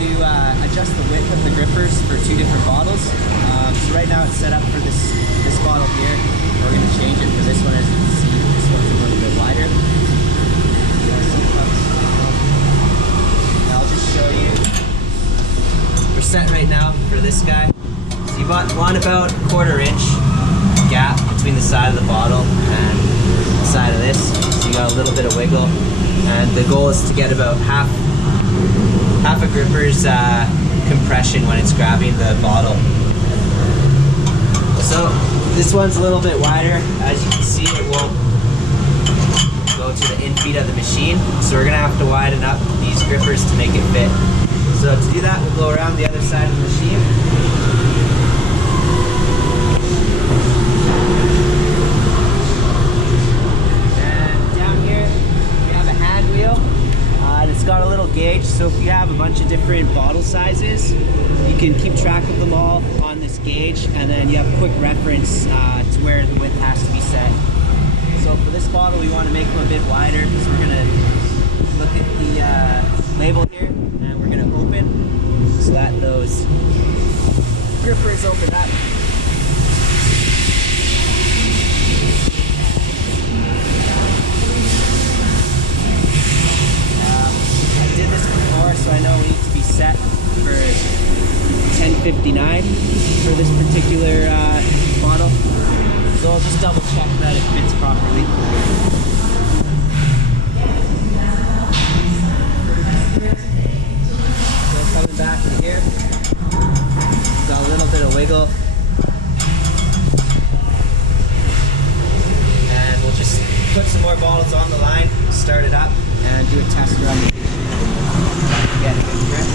to adjust the width of the grippers for two different bottles. So right now it's set up for this bottle here. We're going to change it for this one. As you can see, this one's a little bit wider. And I'll just show you. We're set right now for this guy. So you want about a 1/4 inch gap between the side of the bottle and the side of this. So you got a little bit of wiggle. And the goal is to get about half a gripper's compression when it's grabbing the bottle. So this one's a little bit wider. As you can see, it won't go to the infeed of the machine. So we're gonna have to widen up these grippers to make it fit. So to do that, we'll go around the other side of the machine. It's got a little gauge, so if you have a bunch of different bottle sizes, you can keep track of them all on this gauge, and then you have a quick reference to where the width has to be set. So for this bottle, we want to make them a bit wider, so we're going to look at the label here, and we're going to open so that those grippers open up. So I know we need to be set for 1059 for this particular bottle. So I'll just double check that it fits properly. So coming back to here, got a little bit of wiggle. And we'll just put some more bottles on the line, start it up, and do a test run. Get a good grip.